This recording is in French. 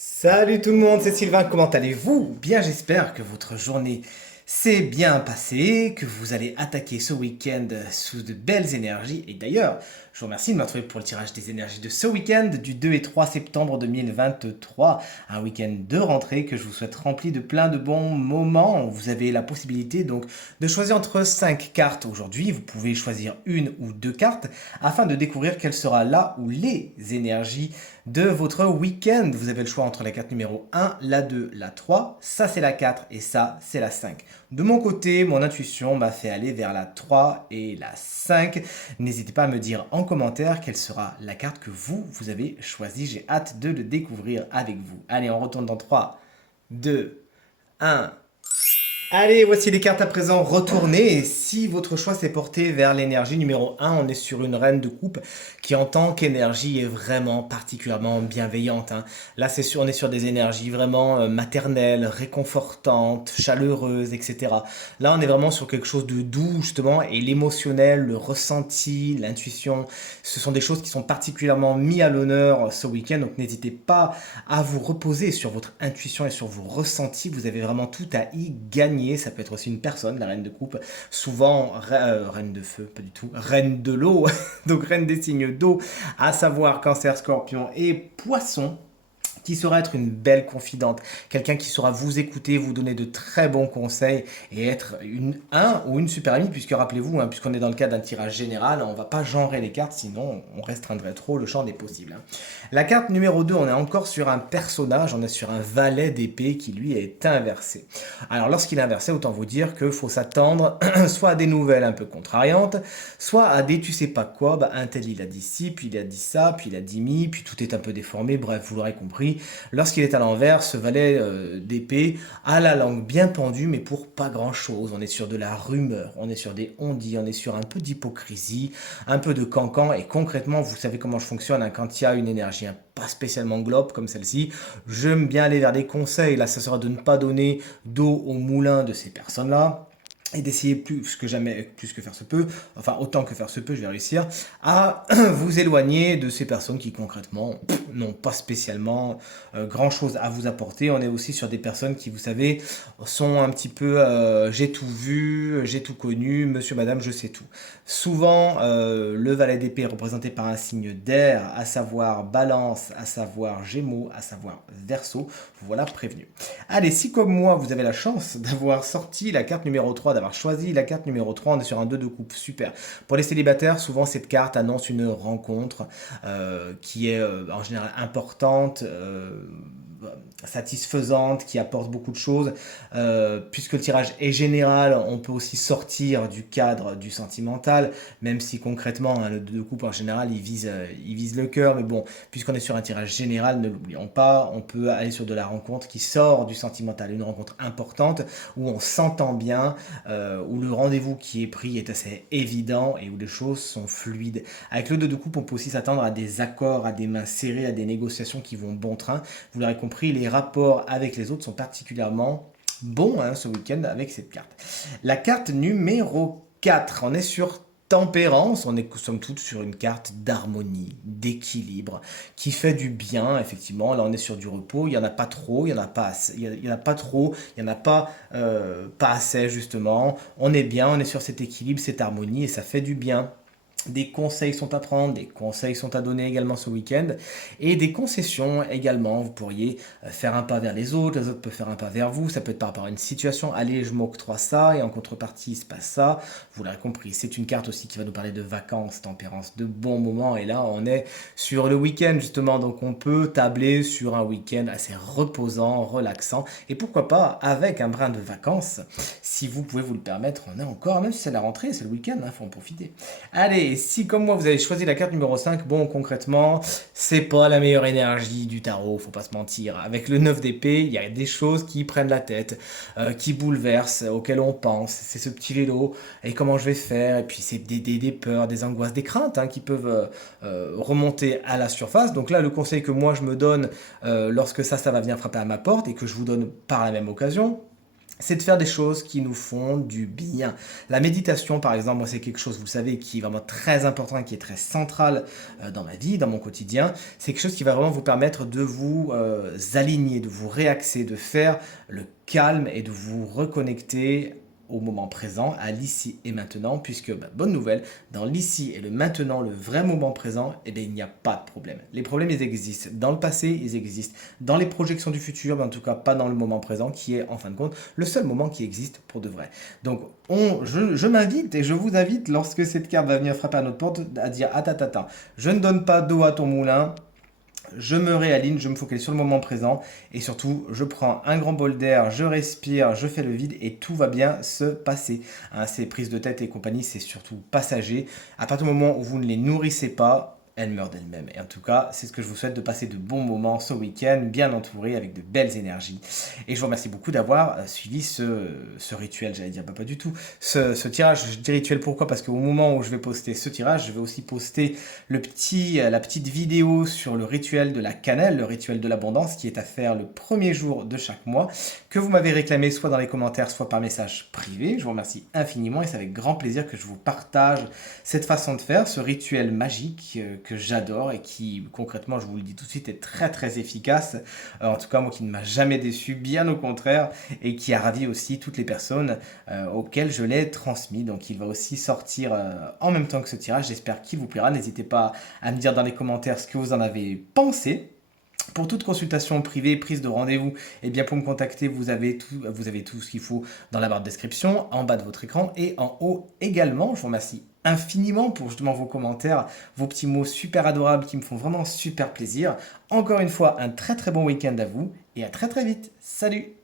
Salut tout le monde, c'est Sylvain, comment allez-vous? Bien, j'espère que votre journée s'est bien passée, que vous allez attaquer ce week-end sous de belles énergies. Et d'ailleurs, je vous remercie de me retrouver pour le tirage des énergies de ce week-end du 2 et 3 septembre 2023. Un week-end de rentrée que je vous souhaite rempli de plein de bons moments. Vous avez la possibilité donc de choisir entre 5 cartes aujourd'hui. Vous pouvez choisir une ou deux cartes afin de découvrir quelle sera là ou les énergies de votre week-end. Vous avez le choix entre la carte numéro 1, la 2, la 3. Ça, c'est la 4 et ça, c'est la 5. De mon côté, mon intuition m'a fait aller vers la 3 et la 5. N'hésitez pas à me dire en commentaire quelle sera la carte que vous avez choisie. J'ai hâte de le découvrir avec vous. Allez, on retourne dans 3, 2, 1. Allez, voici les cartes à présent retournées. Et si votre choix s'est porté vers l'énergie numéro 1, on est sur une reine de coupe qui, en tant qu'énergie, est vraiment particulièrement bienveillante, hein. Là, on est sur des énergies vraiment maternelles, réconfortantes, chaleureuses, etc. Là, on est vraiment sur quelque chose de doux, justement, et l'émotionnel, le ressenti, l'intuition, ce sont des choses qui sont particulièrement mis à l'honneur ce week-end. Donc, n'hésitez pas à vous reposer sur votre intuition et sur vos ressentis. Vous avez vraiment tout à y gagner. Ça peut être aussi une personne, la reine de coupe, souvent reine de feu, pas du tout, reine de l'eau, donc reine des signes d'eau, à savoir Cancer, Scorpion et Poisson, qui saura être une belle confidente, quelqu'un qui saura vous écouter, vous donner de très bons conseils et être un ou une super amie, puisque rappelez-vous, hein, puisqu'on est dans le cadre d'un tirage général, on ne va pas genrer les cartes, sinon on restreindrait trop le champ des possibles, hein. La carte numéro 2, on est encore sur un personnage, on est sur un valet d'épée qui lui est inversé. Alors lorsqu'il est inversé, autant vous dire qu'il faut s'attendre soit à des nouvelles un peu contrariantes, soit à des tu sais pas quoi, un tel il a dit ci, puis il a dit ça, puis il a dit mi, puis tout est un peu déformé, bref, vous l'aurez compris. Lorsqu'il est à l'envers, ce valet d'épée a la langue bien pendue, mais pour pas grand-chose. On est sur de la rumeur, on est sur des on-dit, on est sur un peu d'hypocrisie, un peu de cancan, et concrètement, vous savez comment je fonctionne, hein, quand il y a une énergie pas spécialement globe comme celle-ci, j'aime bien aller vers des conseils. Là, ça sera de ne pas donner d'eau au moulin de ces personnes-là et d'essayer plus que jamais, plus que faire se peut, enfin autant que faire se peut, je vais réussir, à vous éloigner de ces personnes qui concrètement n'ont pas spécialement grand-chose à vous apporter. On est aussi sur des personnes qui, vous savez, sont un petit peu j'ai tout vu, j'ai tout connu, monsieur, madame, je sais tout. Souvent, le valet d'épée est représenté par un signe d'air, à savoir Balance, à savoir Gémeaux, à savoir Verseau. Voilà prévenu. Allez, si comme moi, vous avez la chance d'avoir sorti la carte numéro 3, d'avoir choisi la carte numéro 3, on est sur un 2 de coupe, super. Pour les célibataires, souvent cette carte annonce une rencontre qui est en général importante, satisfaisante, qui apporte beaucoup de choses. Puisque le tirage est général, on peut aussi sortir du cadre du sentimental, même si concrètement, hein, le 2 de coupe en général, il vise le cœur, mais bon, puisqu'on est sur un tirage général, ne l'oublions pas, on peut aller sur de la rencontre qui sort du sentimental, une rencontre importante, où on s'entend bien, où le rendez-vous qui est pris est assez évident et où les choses sont fluides. Avec le 2 de coupe, on peut aussi s'attendre à des accords, à des mains serrées, à des négociations qui vont bon train. Vous l'aurez compris, les rapports avec les autres sont particulièrement bons, hein, ce week-end avec cette carte. La carte numéro 4, on est sur Tempérance, on est somme toute sur une carte d'harmonie, d'équilibre, qui fait du bien, effectivement. Là, on est sur du repos, il n'y en a pas trop, il n'y en a pas assez, il y en a pas trop, il n'y en a pas assez, justement. On est bien, on est sur cet équilibre, cette harmonie, et ça fait du bien. Des conseils sont à prendre, des conseils sont à donner également ce week-end et des concessions également. Vous pourriez faire un pas vers les autres peuvent faire un pas vers vous. Ça peut être par rapport à une situation. Allez, je m'octroie ça et en contrepartie, il se passe ça. Vous l'aurez compris, c'est une carte aussi qui va nous parler de vacances, tempérance, de bons moments. Et là, on est sur le week-end justement. Donc, on peut tabler sur un week-end assez reposant, relaxant et pourquoi pas avec un brin de vacances. Si vous pouvez vous le permettre, on est encore, même si c'est la rentrée, c'est le week-end, il faut en profiter. Allez, si comme moi vous avez choisi la carte numéro 5, bon concrètement, c'est pas la meilleure énergie du tarot, faut pas se mentir. Avec le 9 d'épée, il y a des choses qui prennent la tête, qui bouleversent, auxquelles on pense. C'est ce petit vélo, et comment je vais faire, et puis c'est des peurs, des angoisses, des craintes, hein, qui peuvent remonter à la surface. Donc là, le conseil que moi je me donne lorsque ça va venir frapper à ma porte, et que je vous donne par la même occasion, c'est de faire des choses qui nous font du bien. La méditation, par exemple, moi, c'est quelque chose, vous le savez, qui est vraiment très important et qui est très central dans ma vie, dans mon quotidien. C'est quelque chose qui va vraiment vous permettre de vous aligner, de vous réaxer, de faire le calme et de vous reconnecter au moment présent, à l'ici et maintenant, puisque, bah, bonne nouvelle, dans l'ici et le maintenant, le vrai moment présent, eh bien, il n'y a pas de problème. Les problèmes, ils existent. Dans le passé, ils existent. Dans les projections du futur, mais en tout cas pas dans le moment présent, qui est, en fin de compte, le seul moment qui existe pour de vrai. Donc, je m'invite et je vous invite, lorsque cette carte va venir frapper à notre porte, à dire, attends, attends, attends, je ne donne pas d'eau à ton moulin, je me réaligne, je me focalise sur le moment présent et surtout, je prends un grand bol d'air, je respire, je fais le vide et tout va bien se passer. Hein, ces prises de tête et compagnie, c'est surtout passager. À partir du moment où vous ne les nourrissez pas, elles meurent d'elles-mêmes. Et en tout cas, c'est ce que je vous souhaite, de passer de bons moments ce week-end, bien entouré, avec de belles énergies. Et je vous remercie beaucoup d'avoir suivi ce rituel, j'allais dire, bah, pas du tout, ce tirage. Je dis rituel pourquoi? Parce qu'au moment où je vais poster ce tirage, je vais aussi poster la petite vidéo sur le rituel de la cannelle, le rituel de l'abondance, qui est à faire le premier jour de chaque mois, que vous m'avez réclamé soit dans les commentaires, soit par message privé. Je vous remercie infiniment et c'est avec grand plaisir que je vous partage cette façon de faire, ce rituel magique que j'adore et qui, concrètement, je vous le dis tout de suite, est très très efficace. En tout cas, moi qui ne m'a jamais déçu, bien au contraire, et qui a ravi aussi toutes les personnes auxquelles je l'ai transmis. Donc il va aussi sortir en même temps que ce tirage. J'espère qu'il vous plaira. N'hésitez pas à me dire dans les commentaires ce que vous en avez pensé. Pour toute consultation privée, prise de rendez-vous, et bien pour me contacter, vous avez tout ce qu'il faut dans la barre de description, en bas de votre écran et en haut également. Je vous remercie infiniment pour justement vos commentaires, vos petits mots super adorables qui me font vraiment super plaisir. Encore une fois, un très très bon week-end à vous et à très très vite. Salut!